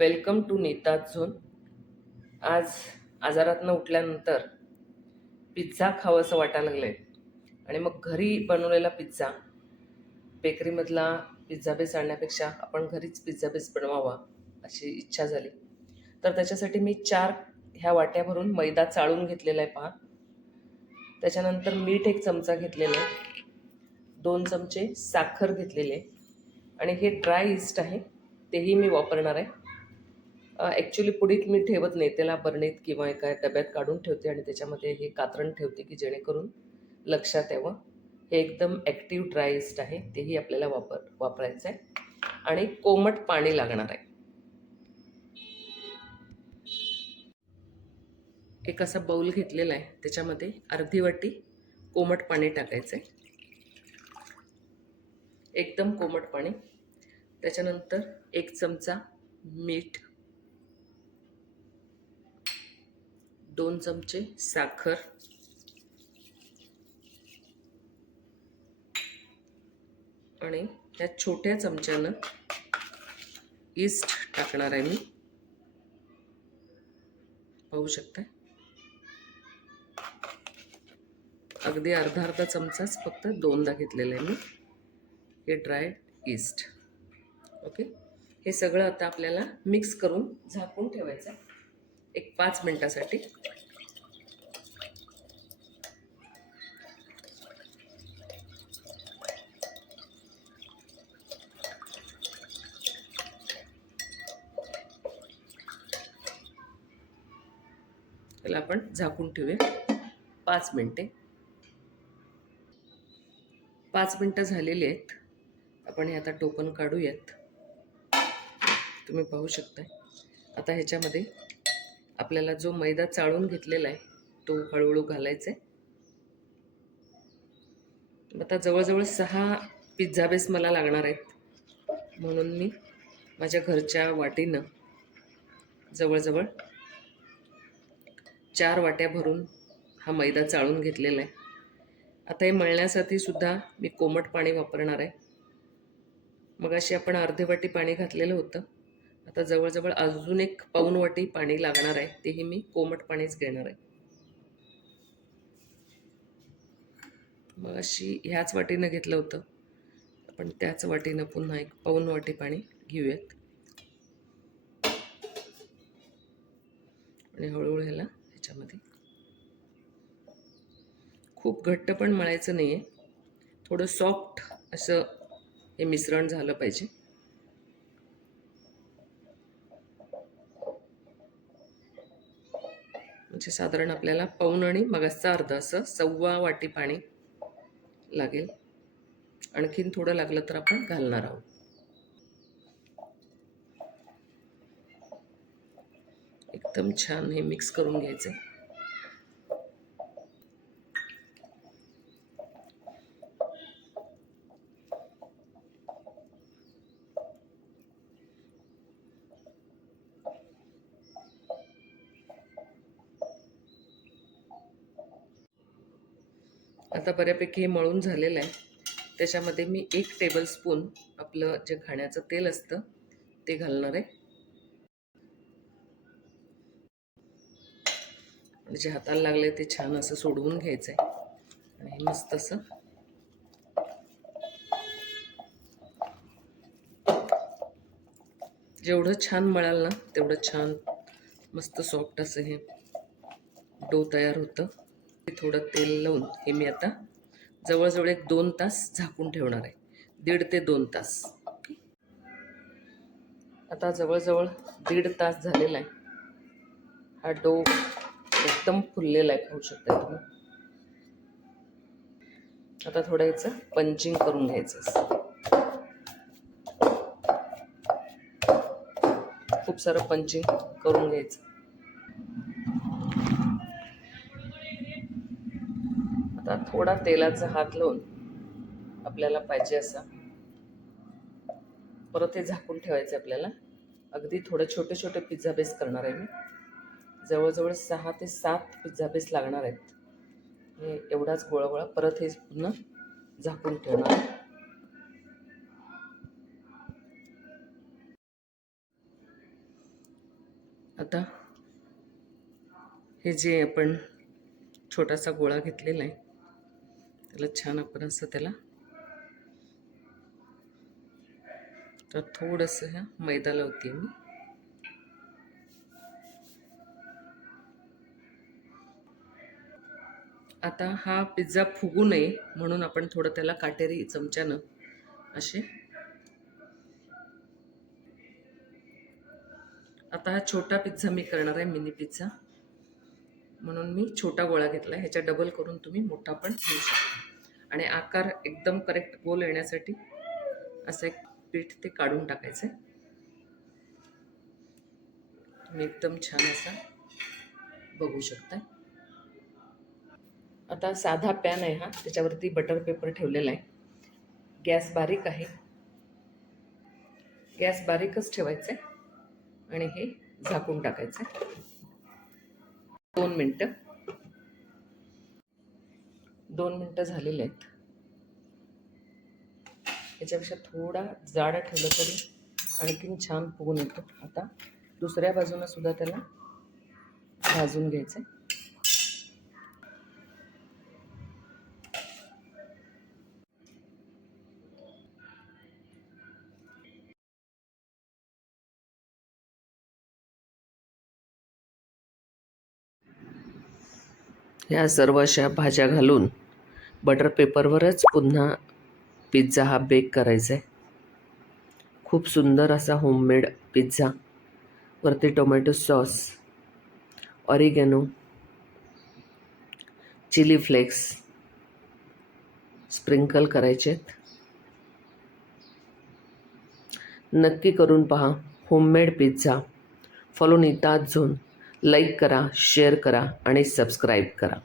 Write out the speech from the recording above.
Welcome to Nita's zone. आज आजारातनं उठल्यानंतर pizza खावंसं वाटायला लागलंय आणि मग घरी बनवलेला पिझ्झा, बेकरीमधला पिझ्झा बेस आणण्यापेक्षा आपण घरीच पिझ्झा बेस बनवावा अशी इच्छा झाली. तर त्याच्यासाठी मी 4 ह्या वाट्या भरून मैदा चाळून घेतलेला आहे पहा. त्याच्यानंतर मीठ 1 चमचा घेतलेला आहे, 2 चमचे साखर घेतलेली आहे आणि हे ड्राय ईस्ट आहे तेही मी वापरणार आहे. ॲक्च्युली पुडीत मी ठेवत नाही, त्याला बरणीत किंवा एका डब्यात काढून ठेवते आणि त्याच्यामध्ये हे कात्रण ठेवते की जेणेकरून लक्षात यावं. हे एकदम ॲक्टिव्ह ड्राय ईस्ट आहे, तेही आपल्याला वापरायचं आहे आणि कोमट पाणी लागणार आहे. एक असा बाउल घेतलेला आहे, त्याच्यामध्ये अर्धी वाटी कोमट पाणी टाकायचं आहे, एकदम कोमट पाणी. त्याच्यानंतर 1 चमचा मीठ, 2 चमचे साखर आणि त्या छोट्या चमच्यानं ईस्ट टाकणार आहे मी. पाहू शकता, अगदी अर्धा चमचाच फक्त 2दा घेतलेलं आहे मी हे ड्राय ईस्ट. ओके, हे सगळं आता आपल्याला मिक्स करून झाकून ठेवायचं एक 5 मिनिटासाठी. त्याला आपण झाकून ठेवूया 5 मिनिटे. 5 मिनिटं झालेली आहेत. आपण हे आता टोपण काढूयात. तुम्ही पाहू शकता. आता ह्याच्यामध्ये आपल्याला जो मैदा चाळून घेतलेला आहे तो हळूहळू घालायचा आहे. आता जवळजवळ 6 पिझ्झा बेस मला लागणार आहेत, म्हणून मी माझ्या घरच्या वाटीनं जवळजवळ 4 वाट्या भरून हा मैदा चाळून घेतलेला आहे. आता हे मळण्यासाठी सुद्धा मी कोमट पाणी वापरणार आहे. मग अशी आपण अर्धी वाटी पाणी घातलेलं होतं. आता जवळजवळ अजून 1 पाऊण वाटी पाणी लागणार आहे, तेही मी कोमट पाणीच घेणार आहे. मग अशी ह्याच वाटीनं घेतलं होतं, आपण त्याच वाटीनं पुन्हा 1 पाऊण वाटी पाणी घेऊयात आणि हळूहळू ह्याला ह्याच्यामध्ये खूप घट्ट पण मळायचं नाही आहे, थोडं सॉफ्ट असं हे मिश्रण झालं पाहिजे. म्हणजे साधारण आपल्याला पाऊण आणि मगासचा अर्धा असं 1.25 वाटी पाणी लागेल. आणखीन थोडं लागलं तर आपण घालणार आहोत. एकदम छान हे मिक्स करून घ्यायचं. आता बऱ्यापैकी हे मळून झालेलं आहे. त्याच्यामध्ये मी 1 टेबलस्पून आपलं जे खाण्याचं तेल असतं ते घालणार आहे. जे हाताला लागले ते छान असं सोडवून घ्यायचं आहे आणि मस्त असं जेवढं छान मळाल ना तेवढं छान मस्त सॉफ्ट असं हे डो तयार होतं. थोडं तेल लावून हे मी आता जवळजवळ 1-2 तास झाकून ठेवणार आहे, 1.5 ते 2 तास. आता जवळजवळ 1.5 तास झालेला आहे. हा डो एकदम फुललेला आहे, पाहू शकता तुम्ही. आता थोडं याचं पंचिंग करून घ्यायचं. खूप सारं पंचिंग करून घ्यायचं. आता थोडा तेलाचा हात लावून आपल्याला पाहिजे असा परत हे झाकून ठेवायचं आपल्याला. अगदी थोडे छोटे छोटे पिझ्झा बेस करणार आहे मी. जवळजवळ 6 ते 7 पिझ्झा बेस लागणार आहेत. हे एवढाच गोळा परत हे पुन्हा झाकून ठेवणार. आता हे जे आपण छोटासा गोळा घेतलेला आहे त्याला छान आपण असं त्याला तर थोडंसं ह्या मैदा लावते मी. आता हा पिझ्झा फुगू नये म्हणून आपण थोडं त्याला काटेरी चमच्यानं असे. आता हा छोटा पिझ्झा मी करणार आहे, मिनी पिझ्झा, म्हणून मी छोटा गोळा घेतला आहे. ह्याच्या डबल करून तुम्ही मोठा पण घेऊ शकता. आणि आकार एकदम करेक्ट गोल येण्यासाठी असं एक पीठ ते काढून टाकायचं आहे. तुम्ही एकदम छान असा बघू शकता. आता साधा पॅन आहे हा, त्याच्यावरती बटर पेपर ठेवलेला आहे. गॅस बारीक आहे, गॅस बारीकच ठेवायचा आहे आणि हे झाकून टाकायचं आहे. 2 मिनटं. 2 मिनटं झालेले आहेत. याच्यापेक्षा थोडा जाडा ठेवलं तरी आणखीन छान फुगून येतो. आता दुसऱ्या बाजूनं सुद्धा त्याला भाजून घ्यायचं. ह्या सर्व अशा भाज्या घालून बटर पेपरवरच पुन्हा पिझ्झा हा बेक करायचा आहे. खूप सुंदर असा होममेड पिझ्झा. वरती tomato sauce, oregano, chilli flakes sprinkle करायचे आहेत. नक्की करून पहा homemade pizza. Follow Neeta zone. Like करा, शेअर करा आणि सबस्क्राईब करा.